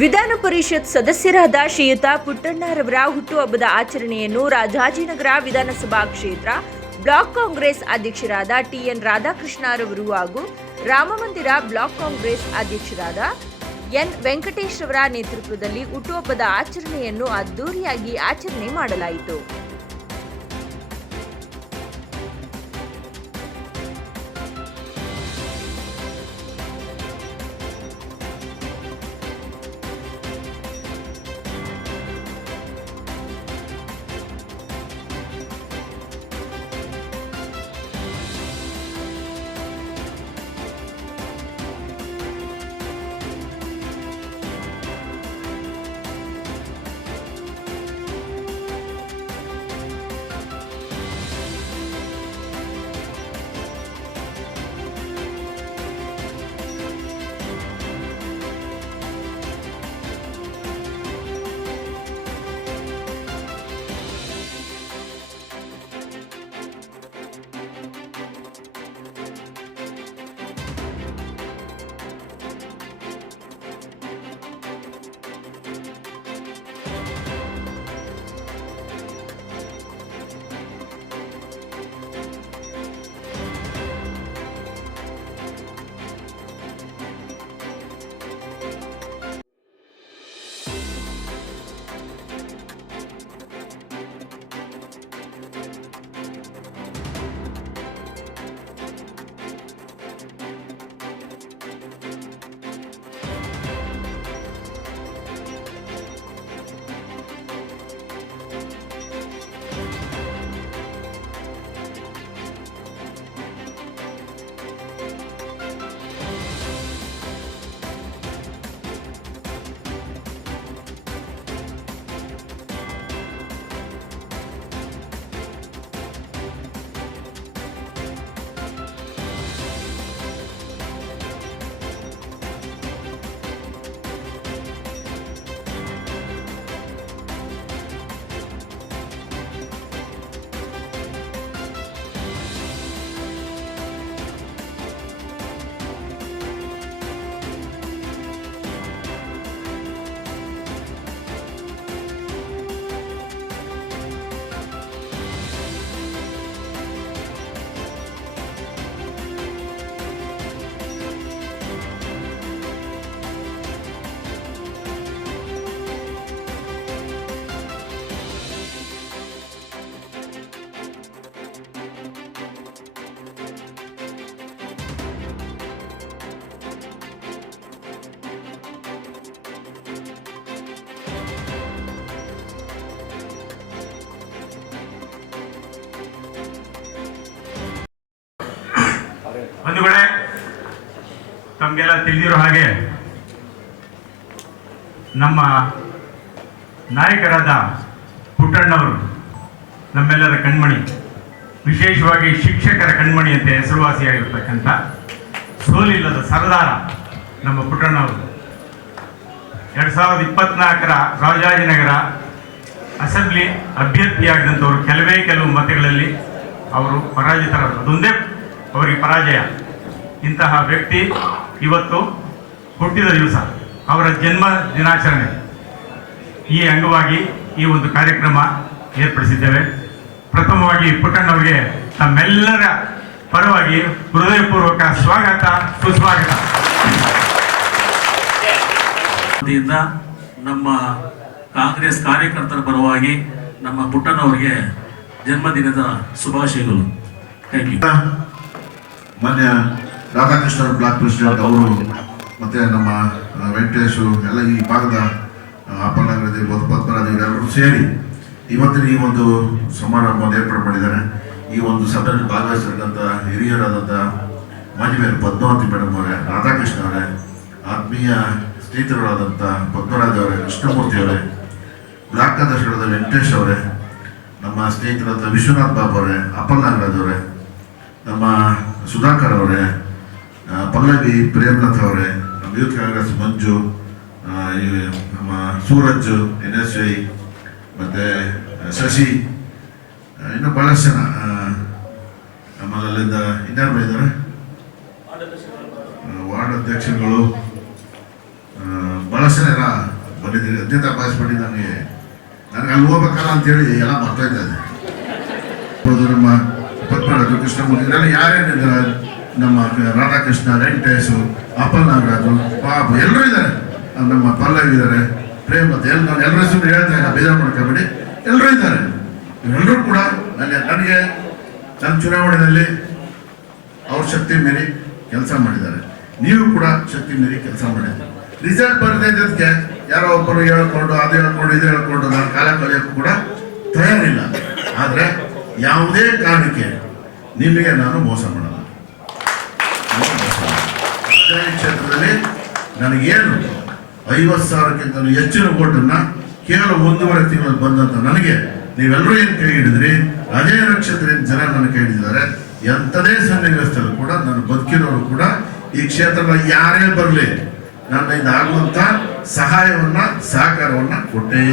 ವಿಧಾನ ಪರಿಷತ್ ಸದಸ್ಯರಾದ ಶ್ರೀಯುತ ಪುಟ್ಟಣ್ಣರವರ ಹುಟ್ಟುಹಬ್ಬದ ಆಚರಣೆಯನ್ನು ರಾಜಾಜಿನಗರ ವಿಧಾನಸಭಾ ಕ್ಷೇತ್ರ ಬ್ಲಾಕ್ ಕಾಂಗ್ರೆಸ್ ಅಧ್ಯಕ್ಷರಾದ ಟಿಎನ್ ರಾಧಾಕೃಷ್ಣರವರು ಹಾಗೂ ರಾಮಮಂದಿರ ಬ್ಲಾಕ್ ಕಾಂಗ್ರೆಸ್ ಅಧ್ಯಕ್ಷರಾದ ಎನ್ ವೆಂಕಟೇಶ್ ರವರ ನೇತೃತ್ವದಲ್ಲಿ ಹುಟ್ಟುಹಬ್ಬದ ಆಚರಣೆಯನ್ನು ಅದ್ದೂರಿಯಾಗಿ ಆಚರಣೆ ಮಾಡಲಾಯಿತು. ಬಂಧುಗಳೇ, ತಮಗೆಲ್ಲ ತಿಳಿದಿರೋ ಹಾಗೆ ನಮ್ಮ ನಾಯಕರಾದ ಪುಟ್ಟಣ್ಣವರು ನಮ್ಮೆಲ್ಲರ ಕಣ್ಮಣಿ, ವಿಶೇಷವಾಗಿ ಶಿಕ್ಷಕರ ಕಣ್ಮಣಿ ಅಂತ ಹೆಸರುವಾಸಿಯಾಗಿರ್ತಕ್ಕಂಥ ಸೋಲಿಲ್ಲದ ಸರದಾರ ನಮ್ಮ ಪುಟ್ಟಣ್ಣವರು 2024ರ ರಾಜಾಜಿನಗರ ಅಸೆಂಬ್ಲಿ ಅಭ್ಯರ್ಥಿಯಾಗಿದ್ದಂಥವರು ಕೆಲವು ಮತಗಳಲ್ಲಿ ಅವರು ಪರಾಜಿತರಾದರು. ಅದೊಂದೇ ಅವರಿಗೆ ಪರಾಜಯ. ಇಂತಹ ವ್ಯಕ್ತಿ ಇವತ್ತು ಹುಟ್ಟಿದ ದಿವಸ, ಅವರ ಜನ್ಮ ದಿನಾಚರಣೆ. ಈ ಅಂಗವಾಗಿ ಈ ಒಂದು ಕಾರ್ಯಕ್ರಮ ಏರ್ಪಡಿಸಿದ್ದೇವೆ. ಪ್ರಥಮವಾಗಿ ಪುಟ್ಟಣ್ಣವರಿಗೆ ತಮ್ಮೆಲ್ಲರ ಪರವಾಗಿ ಹೃದಯಪೂರ್ವಕ ಸ್ವಾಗತ, ಸುಸ್ವಾಗತ. ನಮ್ಮ ಕಾಂಗ್ರೆಸ್ ಕಾರ್ಯಕರ್ತರ ಪರವಾಗಿ ನಮ್ಮ ಪುಟ್ಟಣ್ಣವರಿಗೆ ಜನ್ಮದಿನದ ಶುಭಾಶಯಗಳು. Thank you. ಮಾನ್ಯ ರಾಧಾಕೃಷ್ಣ ಬ್ಲಾಕ್ ಪ್ರೆಸಿಡೆಂಟ್ ಅವರು ಮತ್ತು ನಮ್ಮ ವೆಂಕಟೇಶು ಎಲ್ಲ ಈ ಭಾಗದ ಅಪ್ಪನಗರದಿರ್ಬೋದು, ಪದ್ಮರಾಜರು ಸೇರಿ ಇವತ್ತಿನ ಈ ಒಂದು ಸಮಾರಂಭವನ್ನು ಏರ್ಪಾಡು ಮಾಡಿದ್ದಾರೆ. ಈ ಒಂದು ಸಭೆಯಲ್ಲಿ ಭಾಗವಹಿಸಿರ್ತಕ್ಕಂಥ ಹಿರಿಯರಾದಂಥ ಮಾಜಿ ಮೇಯರ್ ಪದ್ಮಾವತಿ ಮೇಡಮ್ ಅವರೇ, ರಾಧಾಕೃಷ್ಣ ಅವರೇ, ಆತ್ಮೀಯ ಸ್ನೇಹಿತರಾದಂಥ ಪದ್ಮರಾಜ್ ಅವರೇ, ಕೃಷ್ಣಮೂರ್ತಿ ಅವರೇ, ಬ್ಲಾಕ್ ಅಧ್ಯಕ್ಷರಾದ ವೆಂಕಟೇಶ್ ಅವರೇ, ನಮ್ಮ ಸ್ನೇಹಿತರಾದ ವಿಶ್ವನಾಥ್ ಬಾಬು ಅವರೇ, ಅಪ್ಪಲ್ ನಾಗರಾಜ್ ಅವರೇ, ನಮ್ಮ ಸುಧಾಕರ್ ಅವರೇ, ಪಲ್ಲವಿ ಪ್ರೇಮಲತಾ ಅವರೇ, ನಮ್ಮ ಯೂತ್ ಕಾಂಗ್ರೆಸ್ ಮಂಜು, ನಮ್ಮ ಸೂರಜ್ NSI ಮತ್ತು ಶಶಿ, ಇನ್ನು ಭಾಳಷ್ಟು ಜನ ಆಮೇಲೆ ಅಲ್ಲಿಂದ ಇನ್ಯಾರು ಇದ್ದಾರೆ, ವಾರ್ಡ್ ಅಧ್ಯಕ್ಷರುಗಳು, ಭಾಳಷ್ಟು ಜನ ಬಂದಿದ್ದೀರಿ ಅತ್ಯಂತ ಭಾಷಪಡಿ ನನಗೆ ಅಲ್ಲಿ ಹೋಗ್ಬೇಕಲ್ಲ ಅಂತೇಳಿ ಎಲ್ಲ ಬರ್ತಾ ಇದ್ದಾರೆ. ನಮ್ಮ ಪದ್ಮರಾಜು ಕೃಷ್ಣಮೂರ್ತಿ ಇದೆಲ್ಲ ಯಾರೇನಿದ್ದಾರೆ, ನಮ್ಮ ರಾಧಾಕೃಷ್ಣ, ವೆಂಕಟೇಶು, ಅಪ್ಪಲ್ ನಾಗರಾಜು, ಬಾಬು ಎಲ್ಲರೂ ಇದ್ದಾರೆ, ನಮ್ಮ ಪಲ್ಲವಿ ಇದ್ದಾರೆ, ಪ್ರೇಮ್ ಮತ್ತೆ ನಾನು ಎಲ್ಲರ ಹೆಸರು ಹೇಳ್ತಾ ಇಲ್ಲ, ಬೇಜಾರು ಮಾಡ್ಕೋಬೇಡಿ, ಎಲ್ಲರೂ ಇದ್ದಾರೆ. ಇವರೆಲ್ಲರೂ ಕೂಡ ನನಗೆ ನನ್ನ ಚುನಾವಣೆಯಲ್ಲಿ ಅವ್ರ ಶಕ್ತಿ ಮೀರಿ ಕೆಲಸ ಮಾಡಿದ್ದಾರೆ. ನೀವು ಕೂಡ ಶಕ್ತಿ ಮೀರಿ ಕೆಲಸ ಮಾಡಿದ್ದೀರಿ. ರಿಸಲ್ಟ್ ಬರದೇ ಇದ್ದಕ್ಕೆ ಯಾರೋ ಒಬ್ಬರು ಹೇಳ್ಕೊಂಡು ಅದು ಹೇಳ್ಕೊಂಡು ಇದು ಹೇಳ್ಕೊಂಡು ನಾನು ಕಾಲ ಕಳೆಯೋಕ್ಕೂ ಕೂಡ ತಯಾರಿಲ್ಲ. ಆದರೆ ಯಾವುದೇ ಕಾರಣಕ್ಕೆ ನಿಮಗೆ ನಾನು ಮೋಸ ಮಾಡಲ್ಲ. ರಾಜಧಾನಿ ಕ್ಷೇತ್ರದಲ್ಲಿ ನನಗೇನು 50,000ಕ್ಕಿಂತ ಹೆಚ್ಚಿನ ಓಟನ್ನು ಕೇವಲ 1.5 ತಿಂಗಳಲ್ಲಿ ಬಂದಂತ ನನಗೆ ನೀವೆಲ್ಲರೂ ಏನು ಕೈ ಹಿಡಿದ್ರಿ, ಅದೇ ನಕ್ಷತ್ರದ ಜನ ನನ್ನ ಕೈ ಹಿಡಿದಿದ್ದಾರೆ. ಎಂಥದೇ ಸನ್ನಿವೇಶದಲ್ಲೂ ಕೂಡ ನಾನು ಬದುಕಿರೋರು ಕೂಡ ಈ ಕ್ಷೇತ್ರದ ಯಾರೇ ಬರಲಿ ನನ್ನಿಂದ ಆಗುವಂತ ಸಹಾಯವನ್ನ ಸಹಕಾರವನ್ನ ಕೊಟ್ಟೇ